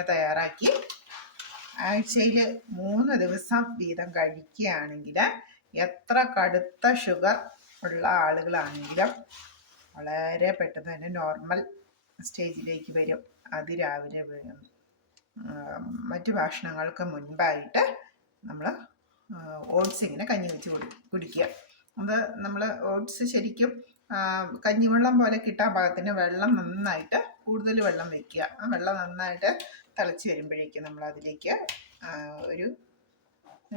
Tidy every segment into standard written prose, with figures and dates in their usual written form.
ഇങ്ങനെ തയ്യാറാക്കി ആഴ്ചയിൽ 3 ദിവസം വീതം കഴിക്കുകയാണെങ്കിൽ എത്ര കടുത്ത ഷുഗർ ഉള്ള ആളുകളാണെങ്കിലും വളരെ പെട്ടെന്ന് തന്നെ നോർമൽ സ്റ്റേജിലേക്ക് വരും. അതിരാവിലെ മറ്റു ഭക്ഷണങ്ങൾക്ക് മുൻപായിട്ട് നമ്മൾ ഓട്സ് ഇങ്ങനെ കഞ്ഞി വെച്ച് കുടിക്കുക. അത് നമ്മൾ ഓട്സ് ശരിക്കും കഞ്ഞിവെള്ളം പോലെ കിട്ടാൻ പാകത്തിന് വെള്ളം നന്നായിട്ട് കൂടുതൽ വെള്ളം വയ്ക്കുക. ആ വെള്ളം നന്നായിട്ട് തിളച്ച് വരുമ്പോഴേക്കും നമ്മൾ അതിലേക്ക് ഒരു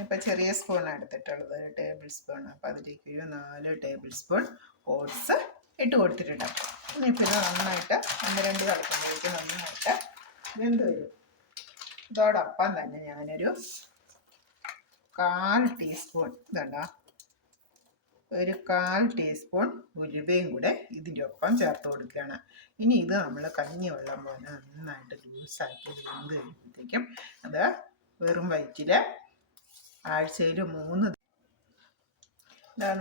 ഇപ്പം ചെറിയ സ്പൂണാണ് എടുത്തിട്ടുള്ളത്, 1 ടേബിൾ സ്പൂൺ. അപ്പോൾ അതിലേക്ക് ഒരു 4 ടേബിൾ സ്പൂൺ ഓട്സ് ഇട്ട് കൊടുത്തിട്ടുണ്ടാവും. ഇനിയിപ്പോൾ ഇത് നന്നായിട്ട് 1-2 തിളക്കുമ്പോഴേക്കും നന്നായിട്ട് വെന്ത് വരും. ഇതോടൊപ്പം തന്നെ ഞാനൊരു 1/4 ടീസ്പൂൺ ഒരു 1/4 ടീസ്പൂൺ ഉലുവയും കൂടെ ഇതിൻ്റെ ഒപ്പം ചേർത്ത് കൊടുക്കുകയാണ്. ഇനി ഇത് നമ്മൾ കഞ്ഞിവെള്ളം പോലെ നന്നായിട്ട് ലൂസാക്കി വെന്ത് കഴിയുമ്പോഴത്തേക്കും അത് വെറും വയറ്റിൽ ആഴ്ചയിൽ 3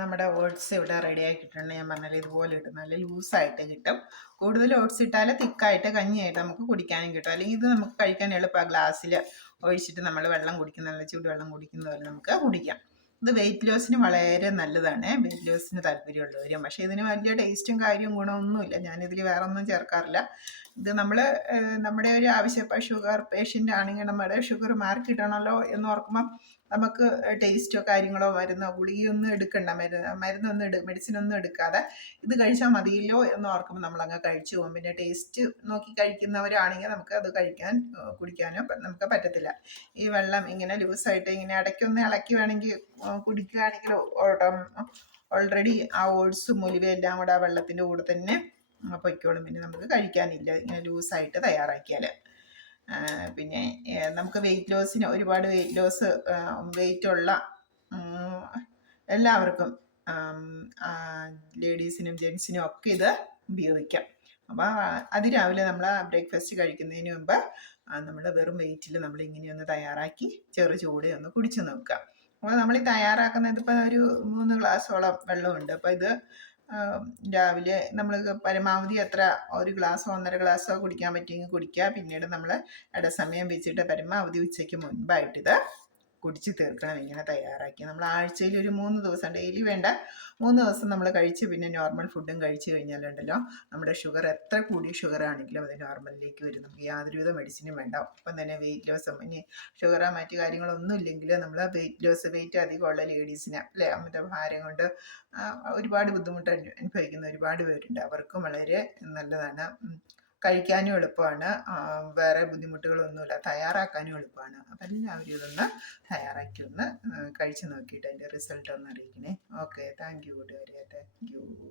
നമ്മുടെ ഓട്സ് ഇവിടെ റെഡി ആക്കിയിട്ടുണ്ട്. ഞാൻ പറഞ്ഞാൽ ഇതുപോലെ കിട്ടും, നല്ല ലൂസായിട്ട് കിട്ടും. കൂടുതൽ ഓട്സ് ഇട്ടാൽ തിക്കായിട്ട് കഞ്ഞിയായിട്ട് നമുക്ക് കുടിക്കാനും കിട്ടും. അല്ലെങ്കിൽ ഇത് നമുക്ക് കഴിക്കാൻ എളുപ്പമാണ്. ഗ്ലാസ്സിൽ ഒഴിച്ചിട്ട് നമ്മൾ വെള്ളം കുടിക്കുന്ന, നല്ല ചൂടുവെള്ളം കുടിക്കുന്ന പോലെ നമുക്ക് കുടിക്കാം. ഇത് വെയിറ്റ് ലോസിന് വളരെ നല്ലതാണ്, വെയിറ്റ് ലോസിന് താല്പര്യമുള്ളവരും. പക്ഷേ ഇതിന് വലിയ ടേസ്റ്റും കാര്യവും ഗുണമൊന്നുമില്ല. ഞാനിതിൽ വേറെ ഒന്നും ചേർക്കാറില്ല. ഇത് നമ്മുടെ ഒരു ആവശ്യം, ഇപ്പോൾ ഷുഗർ പേഷ്യൻ്റ് ആണെങ്കിൽ നമ്മുടെ ഷുഗർ മാർക്ക് കിട്ടണമല്ലോ എന്ന് ഓർക്കുമ്പം നമുക്ക് ടേസ്റ്റോ കാര്യങ്ങളോ ഗുളികയൊന്നും എടുക്കണ്ട, മെഡിസിനൊന്നും എടുക്കാതെ ഇത് കഴിച്ചാൽ മതിയല്ലോ എന്ന് ഓർക്കുമ്പോൾ നമ്മളങ്ങ് കഴിച്ചു പോകും. പിന്നെ ടേസ്റ്റ് നോക്കി കഴിക്കുന്നവരാണെങ്കിൽ നമുക്ക് അത് കുടിക്കാനോ നമുക്ക് പറ്റത്തില്ല. ഈ വെള്ളം ഇങ്ങനെ ലൂസായിട്ട് ഇങ്ങനെ ഇടയ്ക്കൊന്ന് ഇളക്കി വേണമെങ്കിൽ കുടിക്കുകയാണെങ്കിൽ ഓൾറെഡി ആ ഓട്സും ഉലുവയും എല്ലാം കൂടെ ആ വെള്ളത്തിൻ്റെ കൂടെ തന്നെ പൊയ്ക്കോളും. പിന്നെ നമുക്ക് കഴിക്കാനില്ല ഇങ്ങനെ ലൂസായിട്ട് തയ്യാറാക്കിയാൽ. പിന്നെ നമുക്ക് വെയിറ്റ് ലോസിന് ഒരുപാട് വെയിറ്റുള്ള എല്ലാവർക്കും, ലേഡീസിനും ജെൻസിനും ഒക്കെ ഇത് ഉപയോഗിക്കാം. അപ്പോൾ അതിരാവിലെ നമ്മൾ ബ്രേക്ക്ഫാസ്റ്റ് കഴിക്കുന്നതിന് മുമ്പ് നമ്മൾ വെറും വെയിറ്റിൽ നമ്മൾ ഇങ്ങനെയൊന്ന് തയ്യാറാക്കി ചെറു ചൂടെ ഒന്ന് കുടിച്ചു നോക്കുക. അപ്പോൾ നമ്മൾ ഈ തയ്യാറാക്കുന്നത് ഇപ്പോൾ ഒരു 3 ഗ്ലാസോളം വെള്ളമുണ്ട്. അപ്പോൾ ഇത് രാവിലെ നമ്മൾ പരമാവധി എത്ര 1 ഗ്ലാസോ 1.5 ഗ്ലാസോ കുടിക്കാൻ പറ്റുമെങ്കിൽ കുടിക്കുക. പിന്നീട് നമ്മൾ ഇടസമയം വെച്ചിട്ട് പരമാവധി ഉച്ചയ്ക്ക് മുൻപായിട്ടിത് കുടിച്ച് തീർക്കണം. ഇങ്ങനെ തയ്യാറാക്കി നമ്മൾ ആഴ്ചയിൽ ഒരു 3 ദിവസം, ഡെയിലി വേണ്ട, 3 ദിവസം നമ്മൾ കഴിച്ച് പിന്നെ നോർമൽ ഫുഡും കഴിച്ച് കഴിഞ്ഞാലുണ്ടല്ലോ നമ്മുടെ ഷുഗർ എത്ര കൂടിയ ഷുഗർ ആണെങ്കിലും അത് നോർമലിലേക്ക് വരും. നമുക്ക് യാതൊരുവിധ മെഡിസിനും വേണ്ട. ഒപ്പം തന്നെ വെയിറ്റ് ലോസും, ഇനി ഷുഗറോ മറ്റു കാര്യങ്ങളൊന്നും ഇല്ലെങ്കിൽ നമ്മൾ വെയിറ്റ് അധികമുള്ള ലേഡീസിന് അല്ലെ, അമിതഭാരം കൊണ്ട് ഒരുപാട് ബുദ്ധിമുട്ട് അനുഭവിക്കുന്ന ഒരുപാട് പേരുണ്ട്. അവർക്കും വളരെ നല്ലതാണ്. കഴിക്കാനും എളുപ്പമാണ്, വേറെ ബുദ്ധിമുട്ടുകളൊന്നുമില്ല, തയ്യാറാക്കാനും എളുപ്പമാണ്. അപ്പം എല്ലാവരും ഇതൊന്ന് തയ്യാറാക്കി ഒന്ന് കഴിച്ച് നോക്കിയിട്ട് അതിൻ്റെ റിസൾട്ട് ഒന്ന് അറിയിക്കണേ. ഓക്കെ, താങ്ക് യു കൂട്ടുകാരെ, താങ്ക് യു.